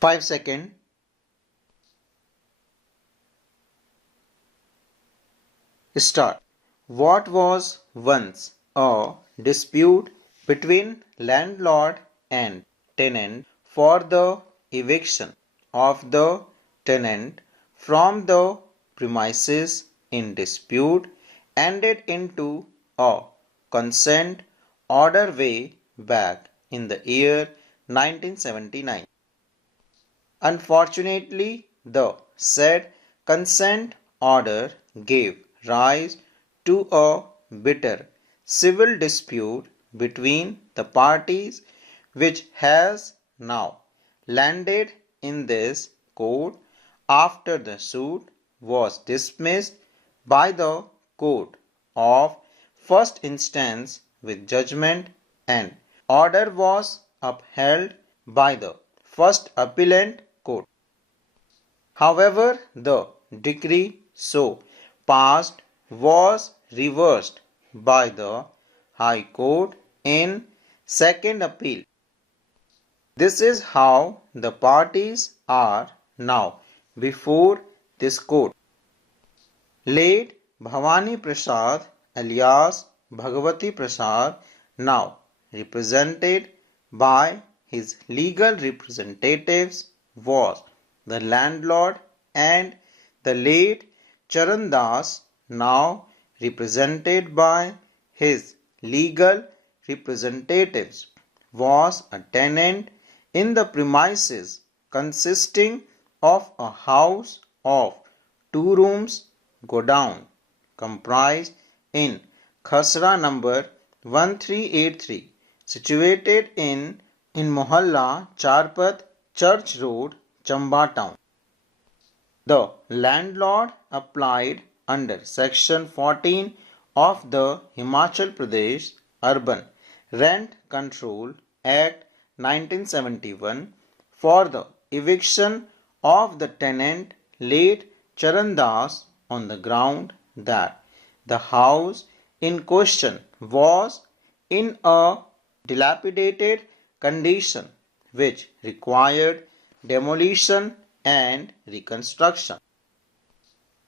5 seconds. Start. What was once a dispute between landlord and tenant for the eviction of the tenant from the premises in dispute ended into a consent order way back in the year 1979. Unfortunately, the said consent order gave rise to a bitter civil dispute between the parties, which has now landed in this court after the suit was dismissed by the court of first instance with judgment, and order was upheld by the first appellant court. However, the decree so passed was reversed by the High Court in second appeal. This is how the parties are now before this court. Late Bhavani Prasad alias Bhagavati Prasad, now represented by his legal representatives, was the landlord, and the late Charan Das, now represented by his legal representatives, was a tenant in the premises consisting of a house of 2 rooms godown comprised in Khasra number 1383, situated in Mohalla Charpat Church Road, Chamba town. The landlord applied under section 14 of the Himachal Pradesh Urban Rent Control Act 1971 for the eviction of the tenant late Charan Das on the ground that the house in question was in a dilapidated condition which required demolition and reconstruction.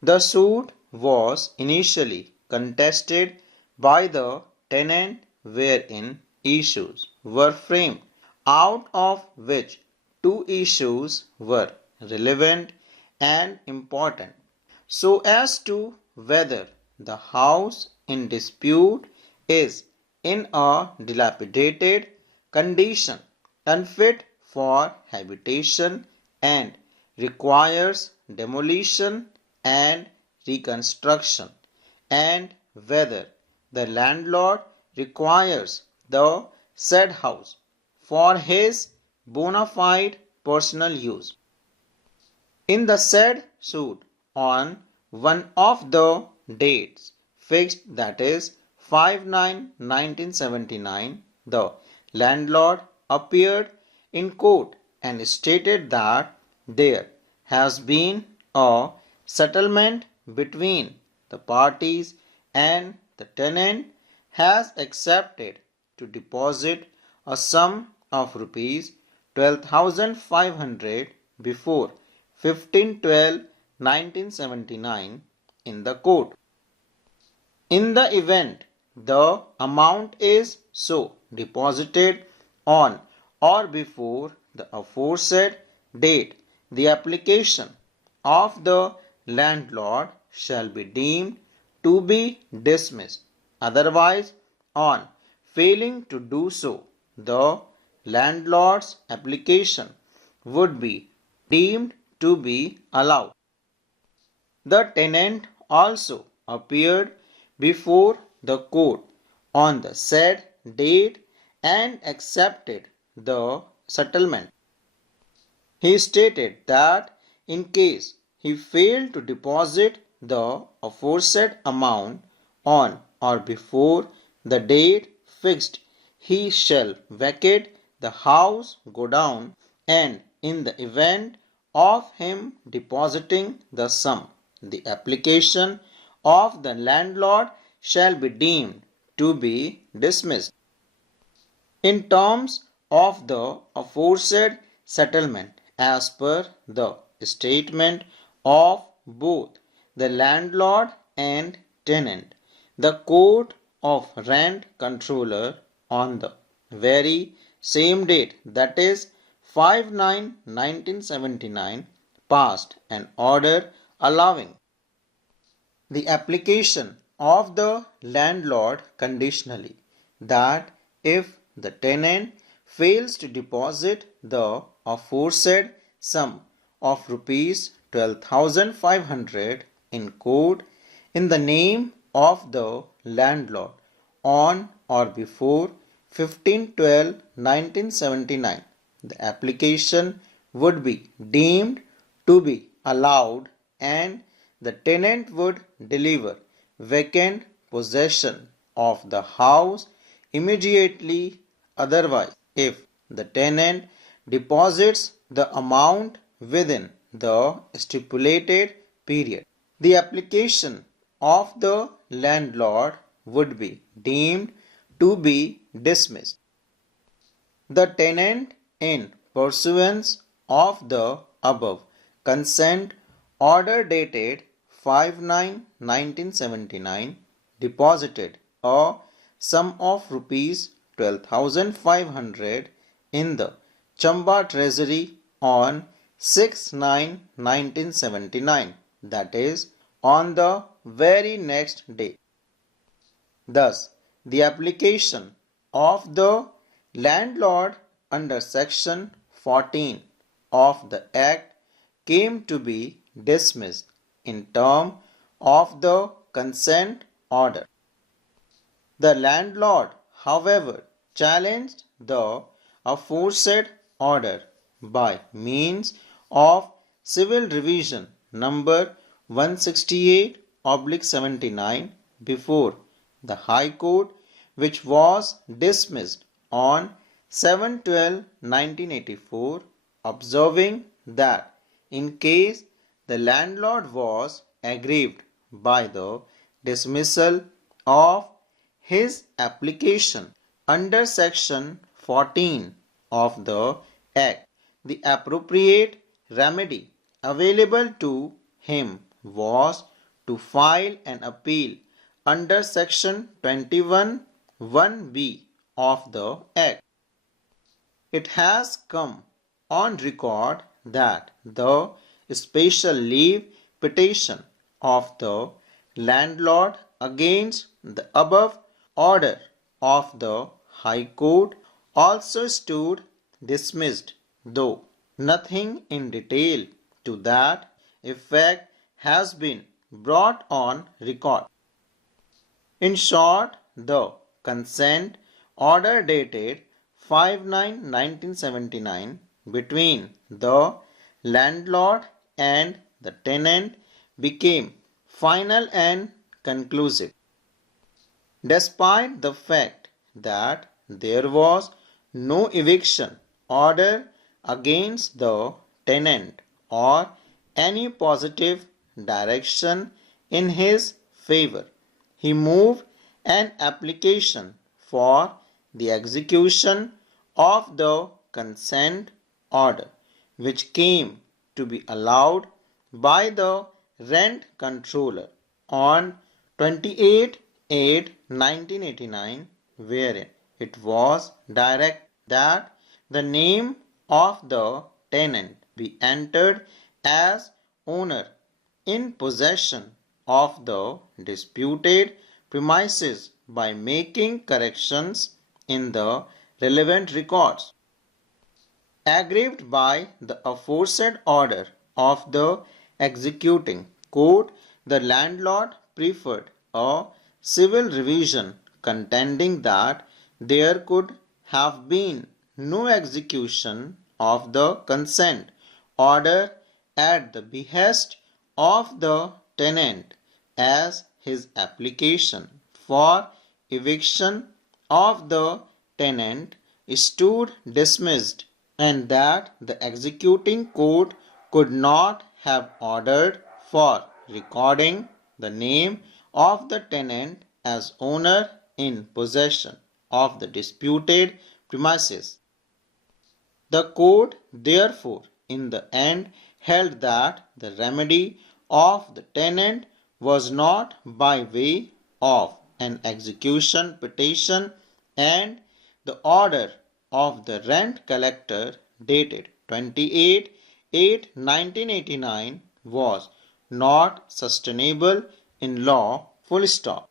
The suit was initially contested by the tenant, wherein issues were framed, out of which 2 issues were relevant and important, so as to whether the house in dispute is in a dilapidated condition, unfit for habitation, and requires demolition and reconstruction, and whether the landlord requires the said house for his bona fide personal use. In the said suit, on one of the dates fixed, that is 5/9/1979, the landlord appeared in court and stated that there has been a settlement between the parties and the tenant has accepted to deposit a sum of rupees 12,500 before 15/12/1979 in the court. In the event the amount is so deposited on or before the aforesaid date, the application of the landlord shall be deemed to be dismissed. Otherwise, on failing to do so, the landlord's application would be deemed to be allowed. The tenant also appeared before the court on the said date and accepted the settlement. He stated that in case he failed to deposit the aforesaid amount on or before the date fixed, he shall vacate the house godown, and in the event of him depositing the sum, the application of the landlord shall be deemed to be dismissed. In terms of the aforesaid settlement as per the statement of both the landlord and tenant. The Court of Rent Controller on the very same date, that is 5/9/1979, passed an order allowing the application of the landlord conditionally, that if the tenant fails to deposit the aforesaid sum of rupees 12,500 in court in the name of the landlord on or before 15/12/1979, the application would be deemed to be allowed and the tenant would deliver vacant possession of the house immediately. Otherwise, if the tenant deposits the amount within the stipulated period, the application of the landlord would be deemed to be dismissed. The tenant, in pursuance of the above consent order dated 5/9/1979, deposited a sum of rupees 12,500 in the Chamba Treasury on 6/9/1979, that is, on the very next day. Thus, the application of the landlord under Section 14 of the Act came to be dismissed in term of the consent order. The landlord, however, challenged the aforesaid order by means of Civil Revision number 168/79 before the High Court, which was dismissed on 7/12/1984, observing that in case the landlord was aggrieved by the dismissal of his application under Section 14 of the Act, the appropriate remedy available to him was to file an appeal under Section 21(1)(b) of the Act. It has come on record that the special leave petition of the landlord against the above order of the High Court also stood dismissed, though nothing in detail to that effect has been brought on record. In short, the consent order dated 5/9/1979 between the landlord and the tenant became final and conclusive. Despite the fact that there was no eviction order against the tenant or any positive direction in his favor, he moved an application for the execution of the consent order, which came to be allowed by the rent controller on 28/8/1989, wherein it was directed that the name of the tenant be entered as owner in possession of the disputed premises by making corrections in the relevant records. Aggrieved by the aforesaid order of the executing court, the landlord preferred a civil revision contending that there could have been no execution of the consent order at the behest of the tenant, as his application for eviction of the tenant stood dismissed, and that the executing court could not have ordered for recording the name of the tenant as owner in possession of the disputed premises. The court therefore in the end held that the remedy of the tenant was not by way of an execution petition, and the order of the rent collector dated 28/8/1989 was not sustainable in law, full stop.